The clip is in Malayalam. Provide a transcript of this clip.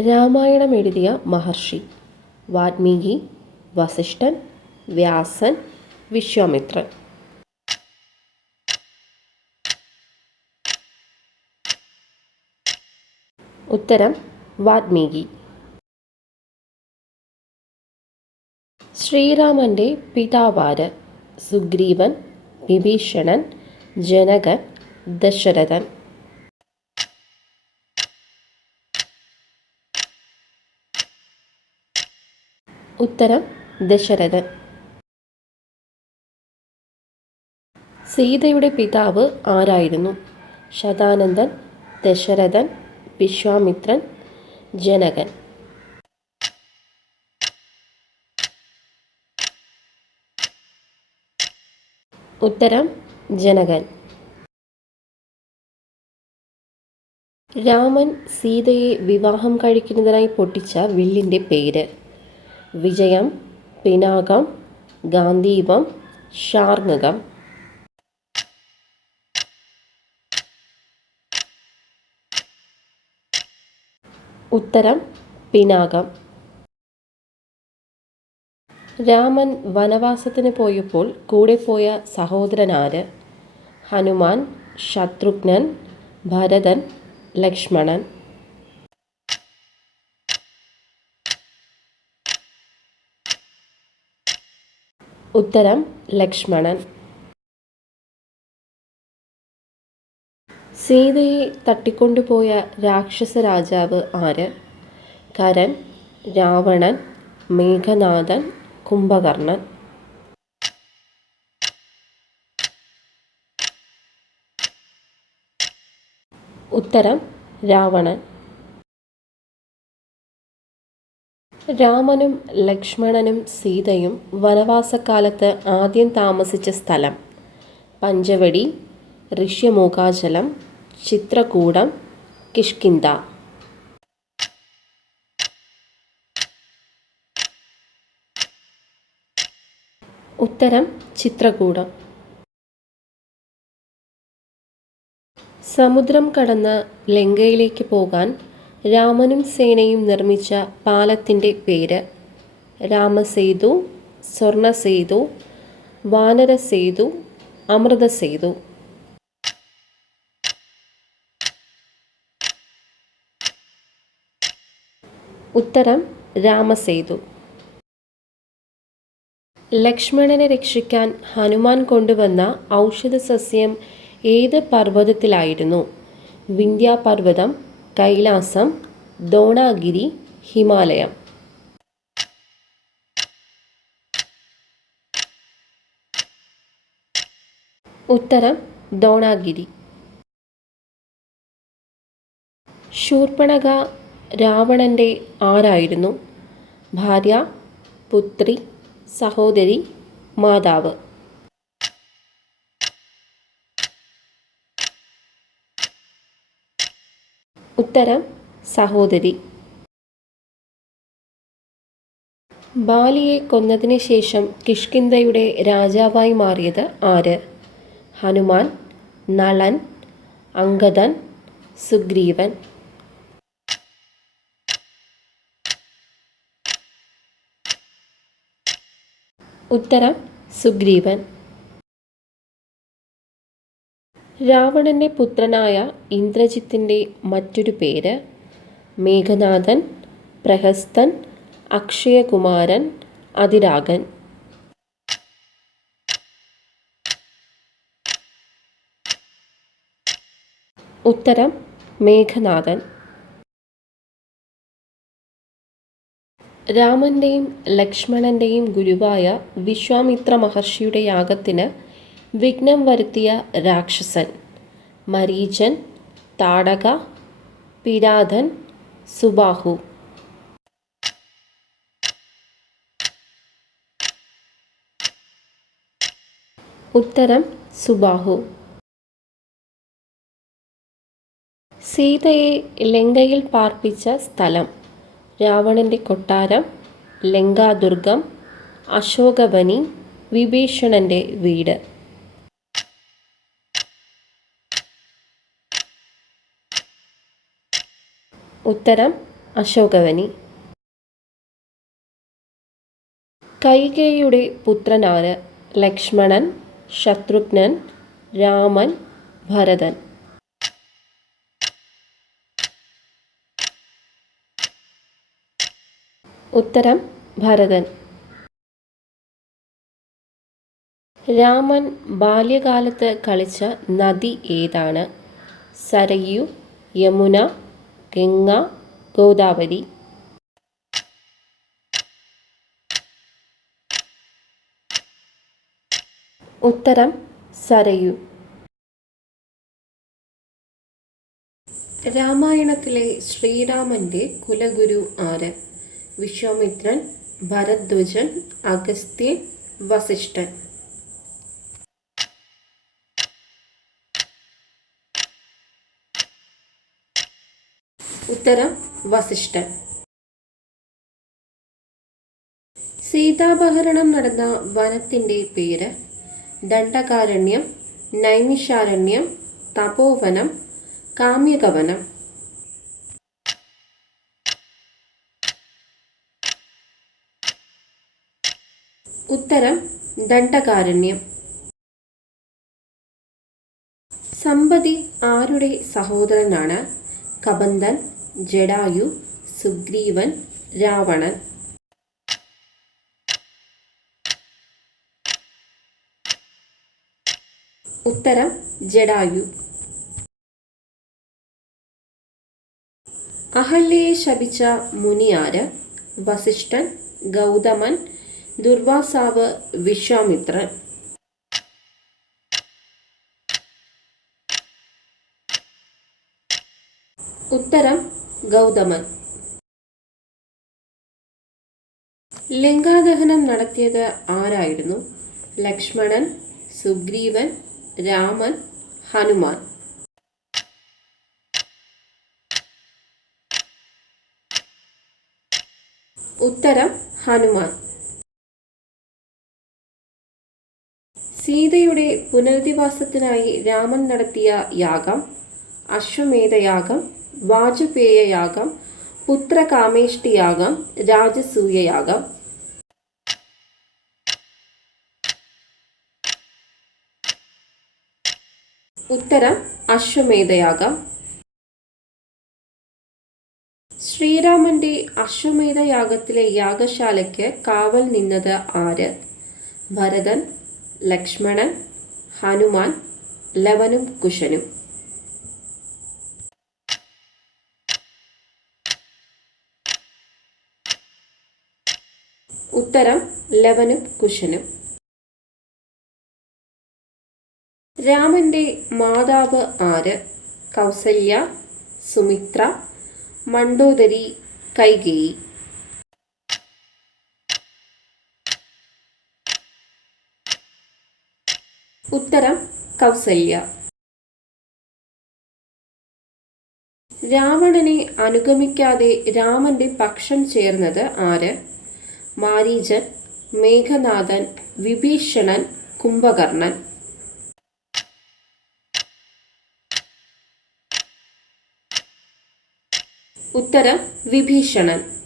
രാമായണം എഴുതിയ മഹർഷി വാത്മീകി വസിഷ്ഠൻ വ്യാസൻ വിശ്വാമിത്രൻ. ഉത്തരം വാത്മീകി ശ്രീരാമന്റെ പിതാവാര് സുഗ്രീവൻ വിഭീഷണൻ ജനകൻ ദശരഥൻ. ഉത്തരം ദശരഥൻ. സീതയുടെ പിതാവ് ആരായിരുന്നു? ശതാനന്ദൻ ദശരഥൻ വിശ്വാമിത്രൻ ജനകൻ. ഉത്തരം ജനകൻ. രാമൻ സീതയെ വിവാഹം കഴിക്കുന്നതിനായി പൊട്ടിച്ച വില്ലിന്റെ പേര്. വിജയം പിനാകം ഗാന്ധീപം ശാർങ്ങകം ഉത്തരം പിനാകം. രാമൻ വനവാസത്തിന് പോയപ്പോൾ കൂടെ പോയ സഹോദരനാര്? ഹനുമാൻ ശത്രുഘ്നൻ ഭരതൻ ലക്ഷ്മണൻ. ഉത്തരം ലക്ഷ്മണൻ. സീതയെ തട്ടിക്കൊണ്ടുപോയ രാക്ഷസ രാജാവ് ആര്? കരൻ രാവണൻ മേഘനാഥൻ കുംഭകർണൻ. ഉത്തരം രാവണൻ. രാമനും ലക്ഷ്മണനും സീതയും വനവാസക്കാലത്ത് ആദ്യം താമസിച്ച സ്ഥലം. പഞ്ചവടി ഋഷ്യമൂകാചലം ചിത്രകൂടം കിഷ്കിന്ത ഉത്തരം ചിത്രകൂടം. സമുദ്രം കടന്ന് ലങ്കയിലേക്ക് പോകാൻ രാമനും സേനയും നിർമ്മിച്ച പാലത്തിന്റെ പേര്. രാമസേതു സ്വർണസേതു വാനരസേതു അമൃതസേതു. ഉത്തരം രാമസേതു. ലക്ഷ്മണനെ രക്ഷിക്കാൻ ഹനുമാൻ കൊണ്ടുവന്ന ഔഷധ സസ്യം ഏത് പർവതത്തിലായിരുന്നു? വിന്ധ്യാപർവതം കൈലാസം ദ്രോണാഗിരി ഹിമാലയം. ഉത്തരം ദ്രോണാഗിരി. ശൂർപ്പണക രാവണന്റെ ആരായിരുന്നു? ഭാര്യ പുത്രി സഹോദരി മാതാവ്. ഉത്തരം സഹോദരി. ബാലിയെ കൊന്നതിന് ശേഷം കിഷ്കിന്ധയുടെ രാജാവായി മാറിയത് ആര്? ഹനുമാൻ നളൻ അങ്കദൻ സുഗ്രീവൻ. ഉത്തരം സുഗ്രീവൻ. രാവണന്റെ പുത്രനായ ഇന്ദ്രജിത്തിന്റെ മറ്റൊരു പേര് മേഘനാഥൻ പ്രഹസ്തൻ അക്ഷയകുമാരൻ അതിരാഗൻ. ഉത്തരം മേഘനാഥൻ. രാമന്റെയും ലക്ഷ്മണന്റെയും ഗുരുവായ വിശ്വാമിത്ര മഹർഷിയുടെ യാഗത്തിന് വിഘ്നം വരുത്തിയ രാക്ഷസൻ. മരീചൻ താടക പിരാതൻ സുബാഹു. ഉത്തരം സുബാഹു. സീതയെ ലങ്കയിൽ പാർപ്പിച്ച സ്ഥലം. രാവണന്റെ കൊട്ടാരം ലങ്കാദുർഗം അശോകവനി വിഭീഷണന്റെ വീട്. ഉത്തരം അശോകവനി. കൈകേയിയുടെ പുത്രനാണ് ലക്ഷ്മണൻ ശത്രുഘ്നൻ രാമൻ ഭരതൻ. ഉത്തരം ഭരതൻ. രാമൻ ബാല്യകാലത്ത് കളിച്ച നദി ഏതാണ്? സരയു യമുന ഗംഗ ഗോദാവരി. ഉത്തരം സരയു. രാമായണത്തിലെ ശ്രീരാമന്റെ കുലഗുരു ആര്? വിശ്വാമിത്രൻ ഭരദ്വജൻ അഗസ്ത്യൻ വസിഷ്ഠൻ. ഉത്തരം വസിഷ്ഠൻ. സീതാപഹരണം നടന്ന വനത്തിന്റെ പേര് ദണ്ഡകാരണ്യം നൈമിഷാരണ്യം തപോവനം കാമ്യകവനം. ഉത്തരം ദണ്ഡകാരണ്യം. സമ്പതി ആരുടെ സഹോദരനാണ്? കബന്ധൻ ജഡായു സുഗ്രീവൻ രാവണൻ. ഉത്തരം ജഡായു. അഹല്യയെ ശപിച്ച മുനിയാര് വസിഷ്ഠൻ ഗൗതമൻ ദുർവാസാവ് വിശ്വാമിത്രൻ. ഉത്തരം ഗൗതമൻ. ലങ്കാദഹനം നടത്തിയത് ആരായിരുന്നു? ലക്ഷ്മണൻ സുഗ്രീവൻ രാമൻ ഹനുമാൻ. ഉത്തരം ഹനുമാൻ. സീതയുടെ പുനരധിവാസത്തിനായി രാമൻ നടത്തിയ യാഗം അശ്വമേധയാഗം വാജപേയയാഗം പുത്രകാമേഷ്ടിയാഗം രാജസൂയയാഗം. ഉത്തരം അശ്വമേധയാഗം. ശ്രീരാമന്റെ അശ്വമേധയാഗത്തിലെ യാഗശാലയ്ക്ക് കാവൽ നിന്നത് ആര്? ഭരതൻ ലക്ഷ്മണൻ ഹനുമാൻ ലവനും കുശനും. ഉത്തരം ലവനും കുശനും. രാമന്റെ മാതാവ് ആര്? കൗസല്യ സുമിത്ര മണ്ടോദരി കൈകേയി. ഉത്തരം കൗസല്യ. രാവണനെ അനുഗമിക്കാതെ രാമന്റെ പക്ഷം ചേർന്നത് ആര്? മാരീചൻ മേഘനാഥൻ വിഭീഷണൻ കുംഭകർണൻ. ഉത്തരം വിഭീഷണൻ.